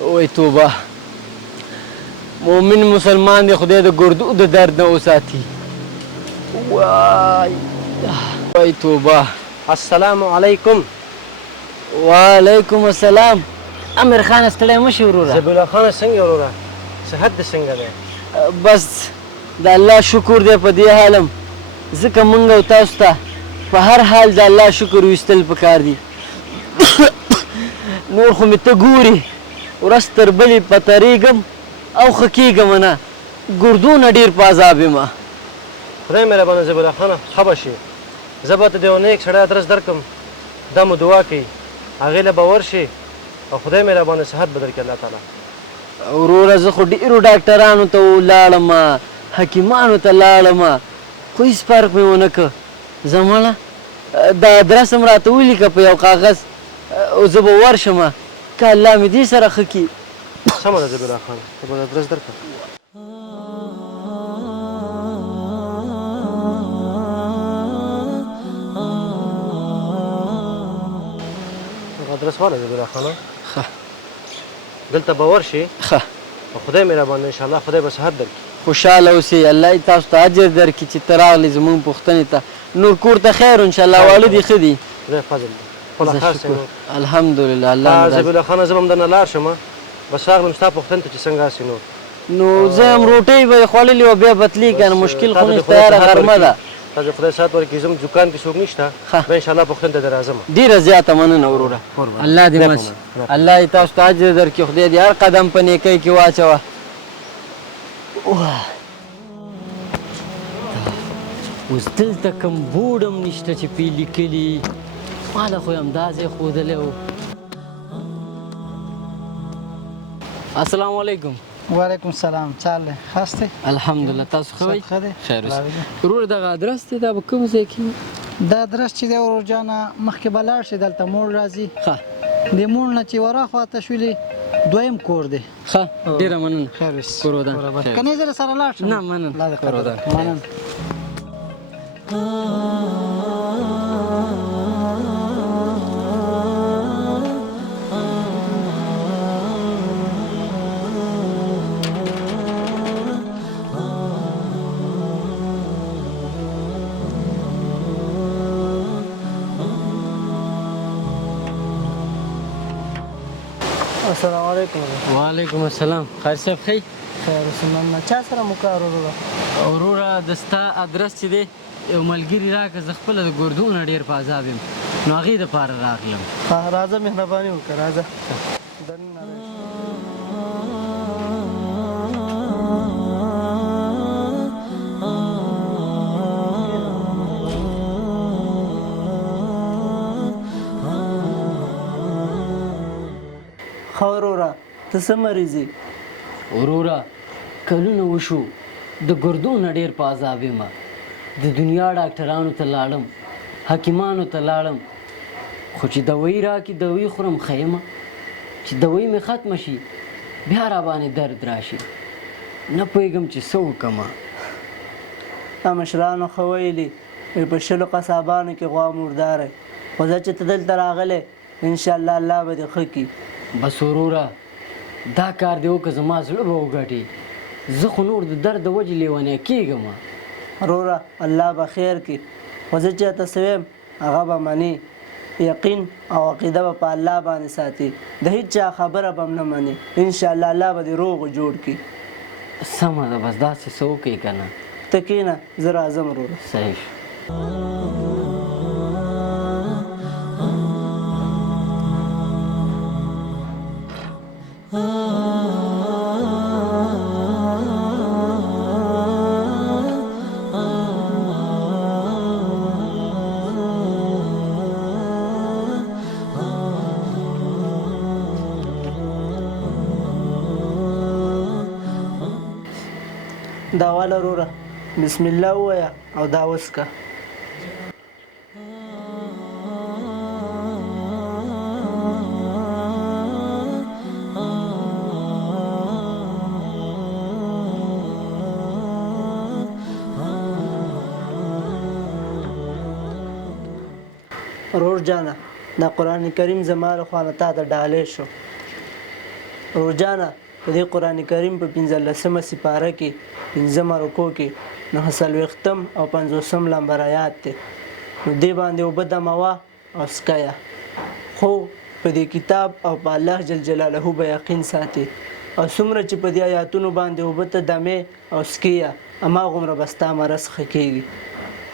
وای توبه مؤمن مسلمان دی خدای د ګردو د درد نه وساتي وای توبه السلام علیکم. وعلیکم السلام. امیر خان ستړی مه شي وروره. زبیح الله خانه څنګه وروره؟ صحت دې څنګه دی؟ بس د الله شکر دی په دې حالم ځکه موږ او تاسو ته په هر حال د الله شکر ویستل پکار دي نور خو مې ته ګوري ورځ تر بلې پترېږم او ښه کېږم نه ګردونه ډېر په عذاب یم. خدای مهربانه زبیح الله خانه ښه به شي. زه به ته د یو نیک سړی ادرس درکړم دا مو دعا کوي هغې له به ورشي او خدای مهربانه صحت به درکړي الله تعالی. وروره زه خو ډېرو ډاکټرانو ته ولاړم حکیمانو ته لاړم خو هېڅ فرق مې ونه کړ. زمانه دا ادرس هم راته ولیکه په یو کاغذ او زه به ورشم که الله مې دې سره ښه کړي. سمه ده زبیح الله خان ته به ادرس درکړم. ادرس والا زبیح الله خانه ښه دلته به ورشي ښه او خدای مهربانه انشاءالله خدای به صحت درکړي. خوشحاله اوسئ الله دې تاسو ته اجر درکړي چې ته راغلې زموږ پوښتنې ته نور کور ته خیر انشاءالله والد یې ښه دي. خدای فضل دی خپله خاص الحمدلله الله زبیح الله خانه زه به هم درنه لاړ شم بس راغلم ستا پوښتنې ته چې څنګه هسې نو زه هم روټۍ به یې خوړلې وه بیا بتلي که نه مشکل خو نشته یاره غرمه ده. تا د خدای سات ورکړي زموږ دکان کې څوک نشته به انشاءالله پوښتنې ته دې راځم. ډېره زیاته مننه وروره الله دې مس الله دې تاسو ته اجر درکړي خدای دې هر قدم په نیکۍ کې واچوه. اوس دلته کوم بورډ هم نشته چې پې لیکلي ما له خو یې همدا ځای ښودلی و. السلام علیکم. وعلیکم السلام. څه حال دی؟ ښه دی؟ الحمدلله تاسو ښه وئ؟ ښه دی. خیر اوسې. ورور دغه ادرس دی دا به کوم ځای کې دا ادرس چې دی ورور جانه مخکې به لاړ شي دلته موړ راځي ښه د موړ نه چې ورا خواته شولې دویم کور دی. ښه ډېره مننه. خیر اوسې. کور ودان. که نه زه سره لاړ شم؟ نه مننه کور ودان. مننه. السلام علیکم. وعلیکم السلام. خیر صاحب ښه یې؟ خیر اوسې. مننه. چا سره مو کار وروره؟ وروره د ستا ادرس چې دی یو ملګري راکړه زه خپله د ګردو نه ډېر په عذاب یم نو هغې دپاره راغلم. راځه مهرباني وکړه راځه دننه راشي. ښه وروره ته څه مریض یې؟ وروره کلونه وشو د ګردو نه ډېر په عذاب یم د دنیا ډاکټرانو ته لاړم حکیمانو ته لاړم خو چې دوایي راکړي دوایي خورم ښه یمه چې دوایي مې ختمه شي بیا را باندې درد راشي نه پوهېږم چې څه وکړمه. مشرانو ښه ویلي په شلو قصابانو کې غوا مرداره خو زه چې ته دلته راغلی انشاءالله الله به دې ښه کړي. بس وروره دا کار دې وکړه زما زړه به وګټي زه خو نور د درد د وجې لیونی کېږم. وروره الله به خیر کړي خو زه چې ته څه ویم هغه به منې یقین او عقیده به په الله باندې ساتي د هیڅ چا خبره به هم نه منې انشاءالله الله به دې روغ جوړ کړي. سمه ده بس داسې څه وکړئ که نه. ته کښېنه زه راځم وروره. صحیح. دا واله وروره بسم الله ووایه او دا وڅکه. ورور جانه دا قرآن کریم زما له خوا نه تا ته ډالۍ شو روجانه په دې قرآن کریم په 15مه سپاره کې 5مه رکوع کې 940 او 50 نمبر آیات دی. نو دې باندې اوبه دموه او سکیه، خو په دې کتاب او په الله جل جلاله به یقین ساتي، او څومره چې په دې آیاتونو باندې اوبه ته دمې او سکیه هماغومره به ستا مرض ښه کېږي.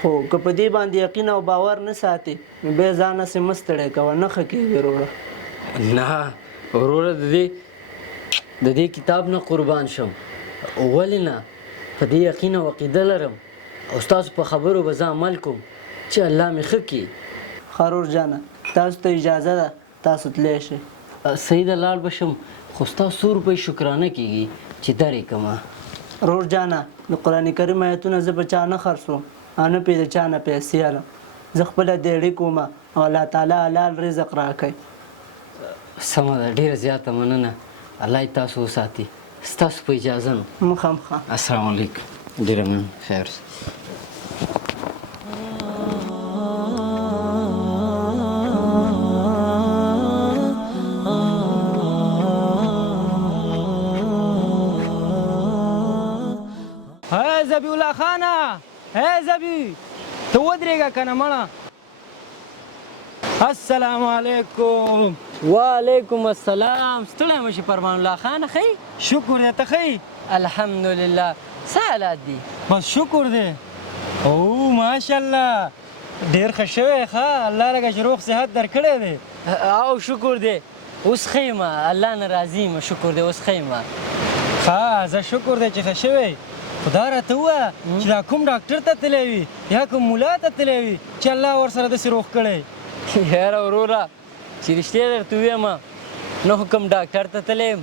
خو که په دې باندې یقین او باور نه ساتي نو بیا ځان هسې مه ستړی کوه، نه ښه کېږي وروره. نه وروره د دې کتاب نه قربان شم. ولې نه؟ په دې یقین او عقیده لرم او ستاسو په خبرو به زه عمل کوم چې الله مې ښه کړي. خرور جانه تاسو ته اجازه ده، تاسو تلی شئ. صحیح ده لاړ به شم، خو ستا 100 روپۍ شکرانه کېږي چې درې کمه. رور جانه د قرآن کریم آیتونه زه به چا نه خرڅوم او نه پې د چا نه پیسې اخلم. زه خپله دیړې کوم او الله تعالی حلال رزق راکوي. سمه ده، ډېره زیاته مننه. الله یې تاسو وساتي. ستاسو په اجازه نو. مخامخه. السلام علیکم. ډېره مننه. خیر اوسه. زبی الله خانه، زبی ته ودرېږه که نه مړه. السلام علیکم. وعلیکم السلام. ستړی مه شي فرمان الله خان. ښه شکر دی، ته ښه؟ الحمدلله. څه حالات دي؟ بس شکر دی. او ماشاءالله ډېر ښه شوی. ښه الله لږه چې روغ صحت درکړی دی. او شکر دی. اوس ښه یم، الله نه راضي یم. شکر دی اوس ښه یم. ښه زه شکر دی چې ښه شوی. خو دا راته ووایه چې دا کوم ډاکټر ته تللی وي یا کوم ملا ته تللی وي چې الله ورسره داسې روغ کړی؟ یاره وروره چې رښتیا درته ووایم نه خو کوم ډاکټر ته تللی یم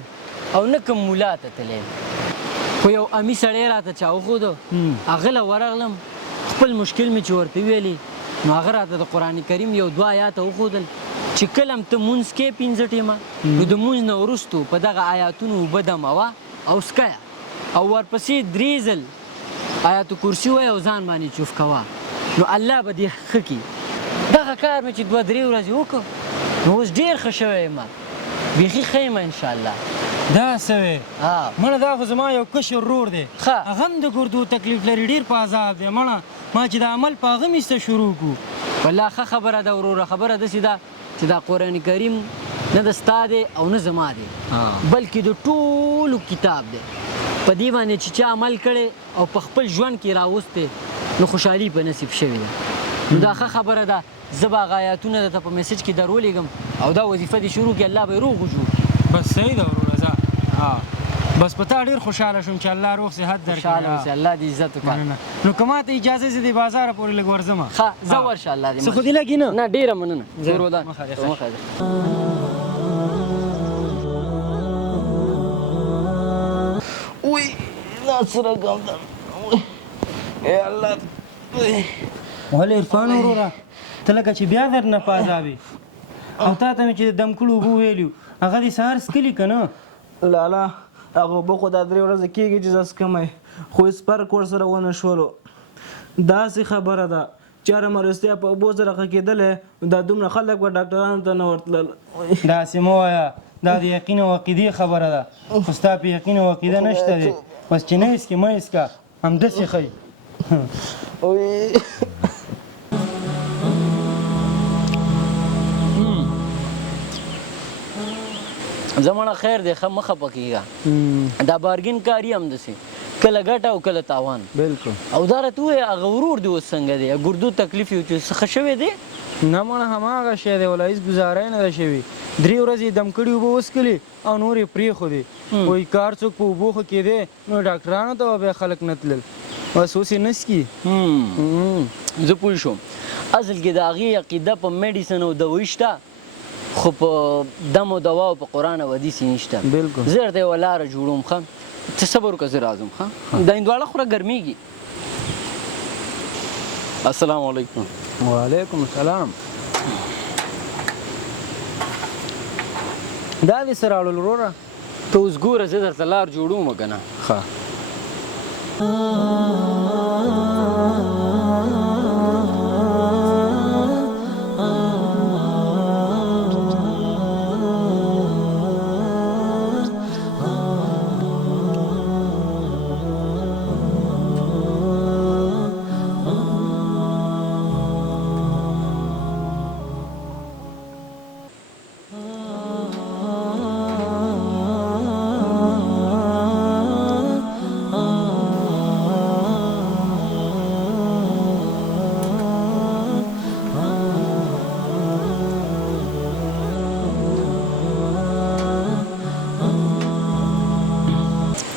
او نه کوم ملا ته تللی یم، خو یو امي سړی راته چا وښودو، هغه له ورغلم، خپل مشکل مې چې ورته ویلې نو هغه راته د قرآن کریم یو 2 آیاته وښودل چې کله هم ته مونځ کې 5 ټیمه نو د مونځ نه وروستو په دغه آیاتونو اوبه دموه او سکیه او ورپسې 3 ځل آیات کرسي وایه او ځان باندې چوف کوه نو الله به دې ښه کړي. دغه کار مې چې 2-3 ورځې وکړ نو اوس ډېر ښه شوی یم، بیخي ښه یم انشاءالله. دا څه وی؟ مړه دا خو زما یو کشر ورور دی، ښه هغه هم د ګردو تکلیف لري، ډېر په عذاب دی. مړه ما چې د عمل په هغه میسته شروع کړو. والله ښه خبره ده وروره. خبره داسې ده چې دا قرآن کریم نه د ستا دی او نه زما دی بلکې د ټولو کتاب دی. په دې باندې چې چا عمل کړی او په خپل ژوند کې راوستی نو خوشحالي په نصیب شوې ده. نو دا ښه خبره ده. زه به هغه آیاتونه درته په میسج کې درولېږم او دا وظیفه دې شروع کړي، الله به یې روغ وجوړ کړي. بس صحیح ده وروره ځه. بس په تا ډېر خوشحاله شوم چې الله روغ صحت درکړي. خوشحاله اوسې، الله دې عزت وکړي. نو که ما ته اجازه زه دې بازاره پورې لږ ورځم. ښه ځه ورشه، الله دې څه خو دې لګي نه؟ نه ډېره مننه. ضرور ده. مخه دې مخه دې. وی لاس راکم ده. ای الله. ولې عرفان وروره ته لکه چې بیا درنه په عذاب یې او تا ته مې چې د دم کړو اوبه ویلي هغه دې سهار څکلي که نه؟ لالا هغه اوبه خو دا 3 ورځې کېږي چې زه څکمی، خو هېڅ فرق ورسره ونه شولو. داسې خبره ده چې هره مرستیا په اوبو سره ښه کېدلی دا دومره خلک به ډاکټرانو ته نه ورتلل. داسې مه وایه، دا د یقین او عقیدې خبره ده، خو ستا په یقین او عقیده نشته دی. بس چې نه اسکې مه اسکه، همداسې ښه. زمانه خیر دی، ښه مه خفه کېږه. دا بارګین کاري همداسې کله ګټه او کله تاوان. بلکل. او دا راته ووایه هغه ورور دی اوس څنګه دی؟ ګردو تکلیف یې چې ښه شوی دی؟ نه مړه هماغه شی دی، ولا هېڅ ګزاره نه ده شوې. 3 ورځې دم کړي اوبه وڅکلې او نور یې پرېښودې. وایي کار څوک په اوبو ښه کېدی نو ډاکټرانو ته به بیا خلک نه تلل، بس اوس یې نه څکي. زه پوه شوم. اصل کې د هغې عقیده په میډیسن او دوایي شته، خو په دم او دوا او په قرآن او حدیث یې نشته. بلکل. زه درته یوه لاره جوړوم. ښه ته صبر وکړه، زه راځم. ښه دا هندواړه خوره ګرمېږي. السلام علیکم. وعلیکم السلام. دا دې څه راوړل وروره؟ ته اوس ګوره زه درته لار جوړوم که نه. ښه.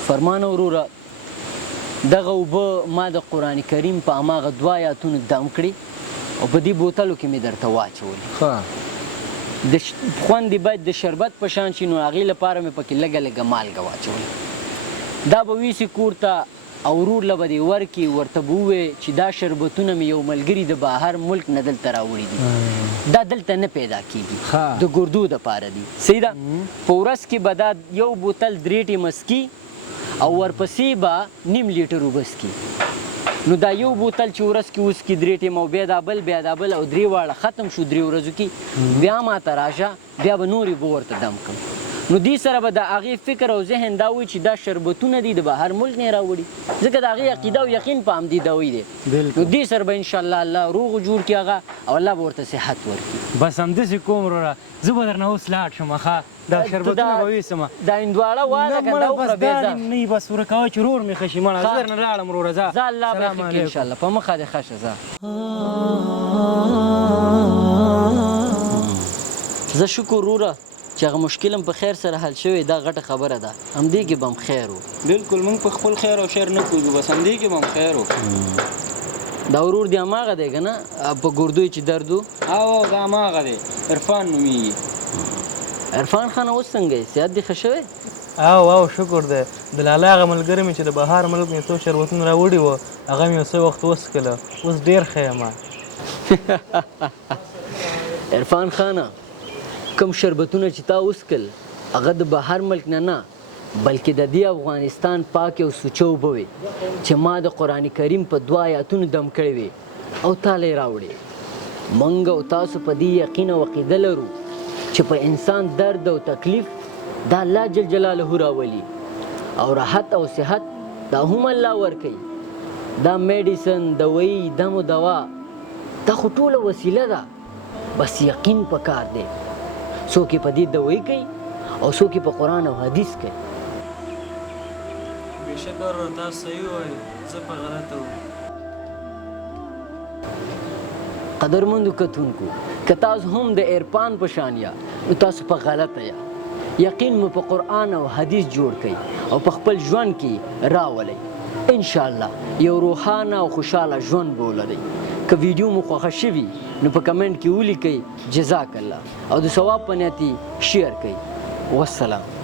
فرمان وروره دغه اوبه ما د قرآن کریم په هماغه 2 آیاتونو دم کړي او په دې بوتلو کې مې درته واچولي خوند یې باید د شربت په شان شي نو هغې لپاره مې پکې لږه لږه مالګه واچولې دا به ویسي کور ته او ورور له به دې ورکړي ورته به ووایې چې دا شربتونه مې یو ملګري د بهر ملک نه دلته راوړي دي دا دلته نه پیدا کېږي د ګردو دپاره دي صحیح ده په ورځ کې به دا یو بوتل 3 ټیمه څکي او ورپسې به نیم لیټر اوبه څکي نو دا یو بوتل چې ورځ کې وڅکي 3 ټیمه او بیا دا بل او 3 واړه ختم شو 3 ورځو کې بیا ماته راشه بیا به نورې اوبه ورته دم کړم نو دې سره به د هغې فکر او ذهن دا وي چې دا شربتونه دي د بهر ملک نه یې راوړي ځکه د هغې عقیده او یقین په همدې دوی دی نو دې سره به انشاءالله الله روغ جوړ کړي هغه او الله به ورته صحت ورکړي بس همداسې کوم وروره زه به درنه اوس لاړ شم ښه دا شربتونه به ویسمه دا هندواړه واله که دا وخوره بیا ځه نه بس ورکوه چې رور مې ښه شي مړه زه درنه لاړم وروره ځه ځه الله به ښه کړي انشاءالله په مخه دې ښه شه ځه زه شکر وروره چې هغه مشکل هم په خیر سره حل شوی دا غټه خبره ده همدې کې به هم خیر و بلکل موږ په خپل خیر او شر نه پوهېږو بس همدې کې به هم خیر و دا ورور دی هماغه دی که نه په ګردوی چې درد و او دا هماغه دی عرفان نومیږي عرفان خان اوس څنګه یې صحت دې ښه شوی او شکر دی د لالا هغه ملګری مې چې د بهر ملک مې څو شربتونه راوړي وو هغه مې یو څه وخت وڅښله اوس ډېر ښه یم عرفان خانه کوم شربتونه چې تا وڅکل هغه د بهر ملک نه بلکې د دې افغانستان پاک او سوچه اوبه وې چې ما د قرآن کریم په 2 آیاتونو دم کړې وې او تاله یې راوړې موږ او تاسو په دې یقین او عقیده لرو چې په انسان درد او تکلیف دا الله جل جلاله راولي او راحت او صحت دا هم الله ورکوي دا میډیسن دوایي دم و دوا دا خو ټوله وسیله ده بس یقین پکار دی څوک یې په دې دوایي کوي او څوک یې په قرآن او حدیث کوي بېشکه وروره تاسو صحیح وایي زه په غلطه وم قدرمندو کتونکو که تاسو هم د عرفان په شان یا نو تاسو په غلطه یا یقین مو په قرآن او حدیث جوړ کړئ او په خپل ژوند کې راولئ انشاءالله یو روحانه او خوشحاله ژوند به ولرئ که ویډیو مو خوښه شوي نو په کمنټ کې ولیکئ جزاک الله او د ثواب په نیت یې شیر کړئ والسلام